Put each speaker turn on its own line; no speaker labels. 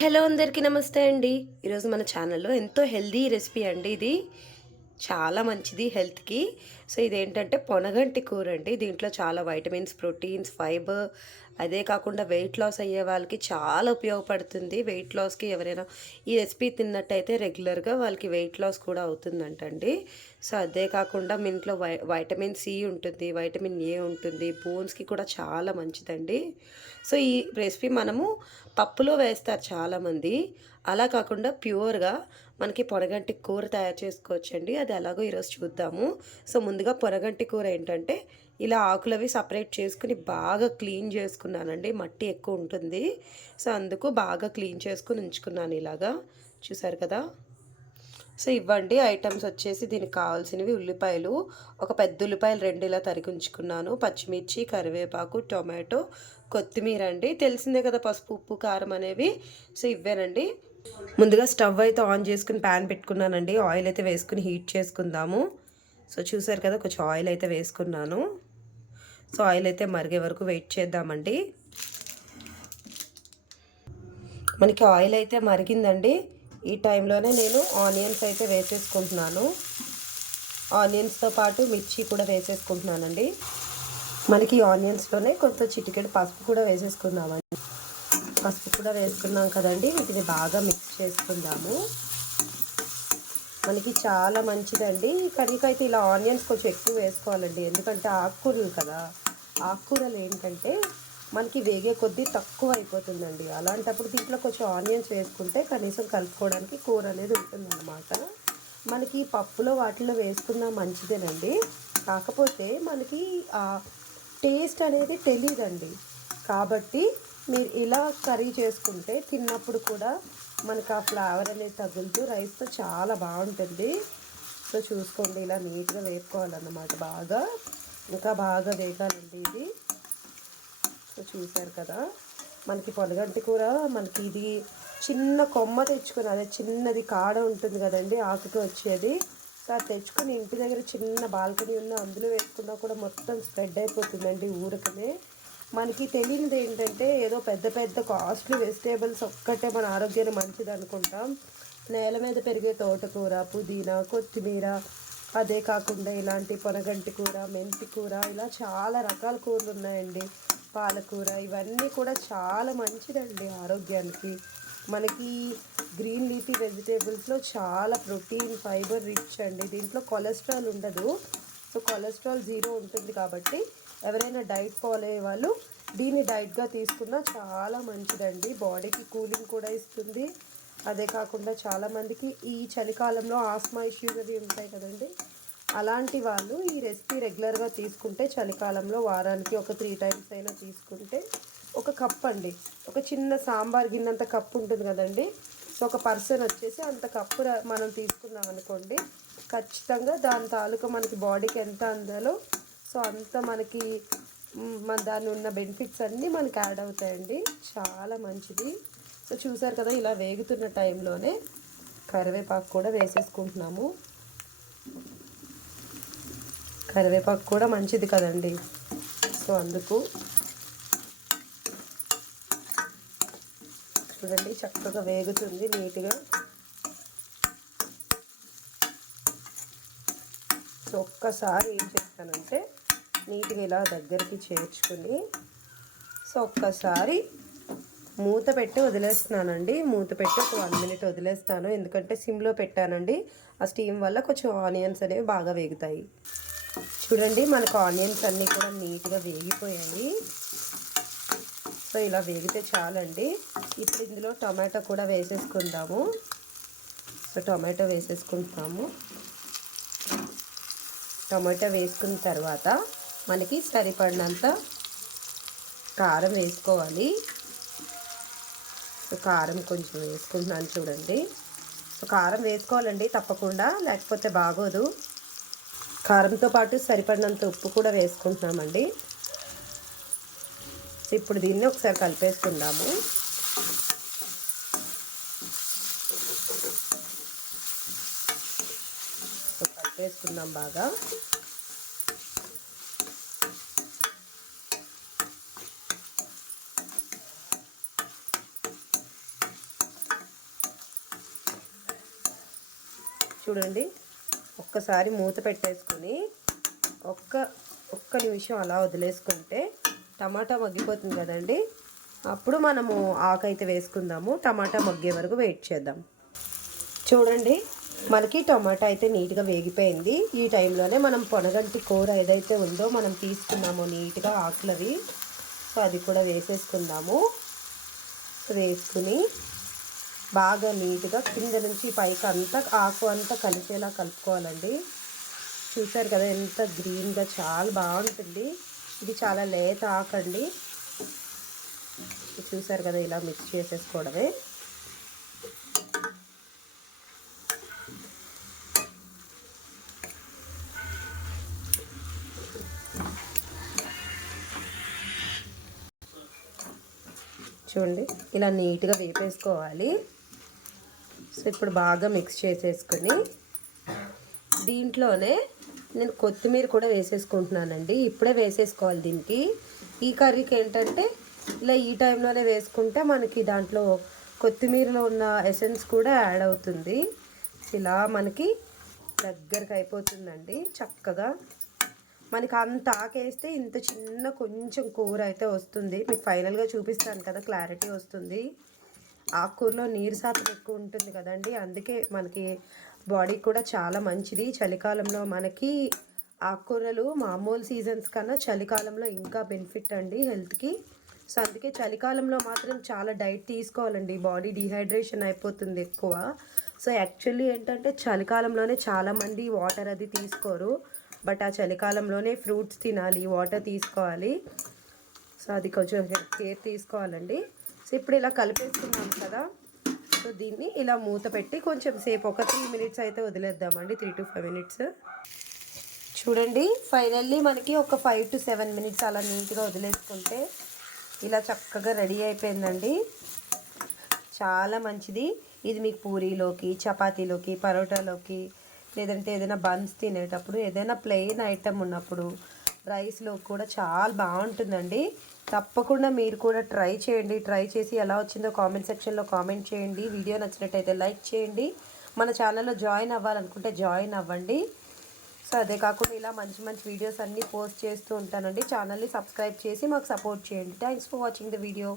Hello అందరికీ నమస్తే అండి. ఈరోజు మన ఛానల్లో ఎంతో హెల్దీ రెసిపీ అండి ఇది. చాలా మంచిది హెల్త్కి. సో ఇదేంటంటే పొనగంటి కూర అండి దీంట్లో చాలా వైటమిన్స్ ప్రోటీన్స్ ఫైబర్ అదే కాకుండా వెయిట్ లాస్ అయ్యే వాళ్ళకి చాలా ఉపయోగపడుతుంది. వెయిట్ లాస్కి ఎవరైనా ఈ రెసిపీ తిన్నట్టయితే రెగ్యులర్గా వాళ్ళకి వెయిట్ లాస్ కూడా అవుతుందంటండి. సో అదే కాకుండా మీ ఇంట్లో వై వైటమిన్ సి ఉంటుంది వైటమిన్ ఏ ఉంటుంది బోన్స్కి కూడా చాలా మంచిదండి. సో ఈ రెసిపీ మనము పప్పులో వేస్తారు చాలామంది. అలా కాకుండా ప్యూర్గా మనకి పొనగంటి కూర తయారు చేసుకోవచ్చండి. అది ఎలాగో ఈరోజు చూద్దాము. సో ముందుగా పొనగంటి కూర ఏంటంటే ఇలా ఆకులవి సపరేట్ చేసుకుని బాగా క్లీన్ చేసుకున్నానండి. మట్టి ఎక్కువ ఉంటుంది. సో అందుకు బాగా క్లీన్ చేసుకుని ఉంచుకున్నాను ఇలాగా. చూసారు కదా? సో ఇవ్వండి. ఐటమ్స్ వచ్చేసి దీనికి కావాల్సినవి ఉల్లిపాయలు. ఒక పెద్ద ఉల్లిపాయలు రెండు ఇలా తరిగి ఉంచుకున్నాను. పచ్చిమిర్చి కరివేపాకు టొమాటో కొత్తిమీర అండి. తెలిసిందే కదా పసుపు ఉప్పు కారం అనేవి. సో ఇవ్వేనండి. ముందుగా స్టవ్ అయితే ఆన్ చేసుకుని ప్యాన్ పెట్టుకున్నానండి. ఆయిల్ అయితే వేసుకుని హీట్ చేసుకుందాము. సో చూసారు కదా? కొంచెం ఆయిల్ అయితే వేసుకున్నాను. సో ఆయిల్ అయితే మరిగే వరకు వెయిట్ చేద్దామండి. మనకి ఆయిల్ అయితే మరిగిందండి. ఈ టైంలోనే నేను ఆనియన్స్ అయితే వేసేసుకుంటున్నాను. ఆనియన్స్తో పాటు మిర్చి కూడా వేసేసుకుంటున్నానండి. మనకి ఆనియన్స్లోనే కొంత చిటికెడు పసుపు కూడా వేసేసుకుందామండి. పసుపు కూడా వేసుకున్నాం కదండి. వీటిని బాగా మిక్స్ చేసుకుందాము. మనకి చాలా మంచిదండి. కనుకైతే ఇలా ఆనియన్స్ కొంచెం ఎక్కువ వేసుకోవాలండి. ఎందుకంటే ఆకుకూరలు కదా. ఆకుకూరలు ఏంటంటే మనకి వేగే కొద్దీ తక్కువ అయిపోతుందండి. అలాంటప్పుడు దీంట్లో కొంచెం ఆనియన్స్ వేసుకుంటే కనీసం కలుపుకోవడానికి కూర అనేది ఉంటుందన్నమాట. మనకి పప్పులో వాటిలో వేసుకున్న మంచిదేనండి. కాకపోతే మనకి టేస్ట్ అనేది తెలియదండి కాబట్టి మీరు ఇలా కర్రీ చేసుకుంటే తిన్నప్పుడు కూడా మనకు ఆ ఫ్లేవర్ అనేది తగులుతూ రైస్తో చాలా బాగుంటుంది. సో చూసుకోండి ఇలా నీట్గా వేపుకోవాలన్నమాట బాగా. ఇంకా బాగా వేగాలండి ఇది. సో చూసారు కదా మనకి పొలగంటి కూర మనకి ఇది చిన్న కొమ్మ తెచ్చుకుని అదే చిన్నది కాడ ఉంటుంది కదండి ఆకుకి వచ్చేది. సో అది తెచ్చుకొని ఇంటి దగ్గర చిన్న బాల్కనీ ఉన్న అందులో వేసుకున్నా కూడా మొత్తం స్ప్రెడ్ అయిపోతుందండి ఊరకనే. మనకి తెలియనిది ఏంటంటే ఏదో పెద్ద పెద్ద కాస్ట్లీ వెజిటేబుల్స్ ఒక్కటే మన ఆరోగ్యాన్ని మంచిది అనుకుంటాం. నేల మీద పెరిగే తోటకూర పుదీనా కొత్తిమీర అదే కాకుండా ఇలాంటి పొనగంటి కూర మెంతి కూర ఇలా చాలా రకాల కూరలు ఉన్నాయండి. పాలకూర ఇవన్నీ కూడా చాలా మంచిదండి ఆరోగ్యానికి. మనకి గ్రీన్ లీఫీ వెజిటేబుల్స్లో చాలా ప్రోటీన్ ఫైబర్ రిచ్ అండి. దీంట్లో కొలెస్ట్రాల్ ఉండదు. సో కొలెస్ట్రాల్ జీరో ఉంటుంది కాబట్టి ఎవరైనా డైట్ ఫాలో అయ్యే వాళ్ళు దీన్ని డైట్గా తీసుకున్నా చాలా మంచిదండి. బాడీకి కూలింగ్ కూడా ఇస్తుంది. అదే కాకుండా చాలామందికి ఈ చలికాలంలో ఆస్మా ఇష్యూస్ అవి ఉంటాయి కదండి. అలాంటి వాళ్ళు ఈ రెసిపీ రెగ్యులర్గా తీసుకుంటే చలికాలంలో వారానికి ఒక త్రీ టైమ్స్ అయినా తీసుకుంటే ఒక కప్ అండి. ఒక చిన్న సాంబార్ గిన్నంత కప్పు ఉంటుంది కదండి. సో ఒక పర్సన్ వచ్చేసి అంత కప్పు మనం తీసుకున్నాం అనుకోండి ఖచ్చితంగా దాని తాలూకా మనకి బాడీకి ఎంత అందాలో సో అంత మనకి మన దాని ఉన్న బెనిఫిట్స్ అన్నీ మనకి యాడ్ అవుతాయండి. చాలా మంచిది. సో చూసారు కదా ఇలా వేగుతున్న టైంలోనే కరివేపాకు కూడా వేసేసుకుంటున్నాము. కరివేపాకు కూడా మంచిది కదండి. సో అందుకు చూడండి చక్కగా వేగుతుంది నీట్గా. సో ఒక్కసారి ఏం చేస్తానంటే నీట్గా ఇలా దగ్గరికి చేర్చుకుని సో ఒక్కసారి మూత పెట్టి వదిలేస్తున్నానండి. మూత పెట్టి ఒక వన్ మినిట్ వదిలేస్తాను. ఎందుకంటే సిమ్లో పెట్టానండి. ఆ స్టీమ్ వల్ల కొంచెం ఆనియన్స్ అనేవి బాగా వేగుతాయి. చూడండి మనకు ఆనియన్స్ అన్నీ కూడా నీట్గా వేగిపోయాయి. సో ఇలా వేగితే చాలండి. ఇప్పుడు ఇందులో టొమాటో కూడా వేసేసుకుందాము. సో టొమాటో వేసేసుకుంటాము టమాటా వేసుకున్న తర్వాత మనకి సరిపడినంత కారం వేసుకోవాలి. సో కారం కొంచెం వేసుకుంటున్నాను చూడండి. సో కారం వేసుకోవాలండి తప్పకుండా లేకపోతే బాగోదు. కారంతో పాటు సరిపడినంత ఉప్పు కూడా వేసుకుంటున్నామండి. ఇప్పుడు దీన్ని ఒకసారి కలిపేసుకుందాము. వేసుకుందాం బాగా. చూడండి ఒక్కసారి మూత పెట్టేసుకుని ఒక్క ఒక్క నిమిషం అలా వదిలేసుకుంటే టమాటా మగ్గిపోతుంది కదండి. అప్పుడు మనము ఆకైతే వేసుకుందాము. టమాటా మగ్గే వరకు వెయిట్ చేద్దాం. చూడండి మనకి టమాటా అయితే నీట్గా వేగిపోయింది. ఈ టైంలోనే మనం పొనగంటి కూర ఏదైతే ఉందో మనం తీసుకున్నామో నీట్గా ఆకులవి. సో అది కూడా వేసేసుకుందాము. వేసుకుని బాగా నీట్గా కింద నుంచి పైకి అంతా ఆకు అంతా కలిసేలా కలుపుకోవాలండి. చూసారు కదా ఎంత గ్రీన్గా చాలా బాగుంటుంది. ఇది చాలా లేత ఆకండి. చూసారు కదా ఇలా మిక్స్ చేసేసుకోవడమే. చూడండి. ఇలా నీట్గా వేపేసుకోవాలి. సో ఇప్పుడు బాగా మిక్స్ చేసేసుకొని దీంట్లోనే నేను కొత్తిమీర కూడా వేసేసుకుంటున్నానండి. ఇప్పుడే వేసేసుకోవాలి దీనికి. ఈ కర్రీకి ఏంటంటే ఇలా ఈ టైంలోనే వేసుకుంటే మనకి దాంట్లో కొత్తిమీరలో ఉన్న ఎసెన్స్ కూడా యాడ్ అవుతుంది. ఇలా మనకి దగ్గరకు అయిపోతుందండి. చక్కగా మనకి అంత ఆకేస్తే ఇంత చిన్న కొంచెం కూర అయితే వస్తుంది. మీకు ఫైనల్గా చూపిస్తాను కదా క్లారిటీ వస్తుంది. ఆకుకూరలో నీరు శాతం ఎక్కువ ఉంటుంది కదండి. అందుకే మనకి బాడీకి కూడా చాలా మంచిది. చలికాలంలో మనకి ఆకుకూరలు మామూలు సీజన్స్ కన్నా చలికాలంలో ఇంకా బెనిఫిట్ అండి హెల్త్కి. సో అందుకే చలికాలంలో మాత్రం చాలా డైట్ తీసుకోవాలండి. బాడీ డిహైడ్రేషన్ అయిపోతుంది ఎక్కువ. సో యాక్చువల్లీ ఏంటంటే చలికాలంలోనే చాలామంది వాటర్ అది తీసుకోరు. బట్ ఆ చలికాలంలోనే ఫ్రూట్స్ తినాలి వాటర్ తీసుకోవాలి. సో అది కొంచెం కేర్ తీసుకోవాలండి. సో ఇప్పుడు ఇలా కలిపేస్తున్నాం కదా సో దీన్ని ఇలా మూత పెట్టి కొంచెం సేపు ఒక త్రీ మినిట్స్ అయితే వదిలేద్దామండి త్రీ టు ఫైవ్ మినిట్స్. చూడండి ఫైనల్లీ మనకి ఒక ఫైవ్ టు సెవెన్ మినిట్స్ అలా నీట్గా వదిలేసుకుంటే ఇలా చక్కగా రెడీ అయిపోయిందండి. చాలా మంచిది. ఇది మీకు పూరీలోకి చపాతీలోకి పరోటాలోకి లేదంటే ఏదైనా బన్స్ తినేటప్పుడు ఏదైనా ప్లెయిన్ ఐటెం ఉన్నప్పుడు రైస్లో కూడా చాలా బాగుంటుందండి. తప్పకుండా మీరు కూడా ట్రై చేయండి. ట్రై చేసి ఎలా వచ్చిందో కామెంట్ సెక్షన్లో కామెంట్ చేయండి. వీడియో నచ్చినట్టయితే లైక్ చేయండి. మన ఛానల్లో జాయిన్ అవ్వాలనుకుంటే జాయిన్ అవ్వండి. సో అదే కాకుండా ఇలా మంచి మంచి వీడియోస్ అన్నీ పోస్ట్ చేస్తూ ఉంటానండి. ఛానల్ని సబ్స్క్రైబ్ చేసి మాకు సపోర్ట్ చేయండి. Thanks for watching the video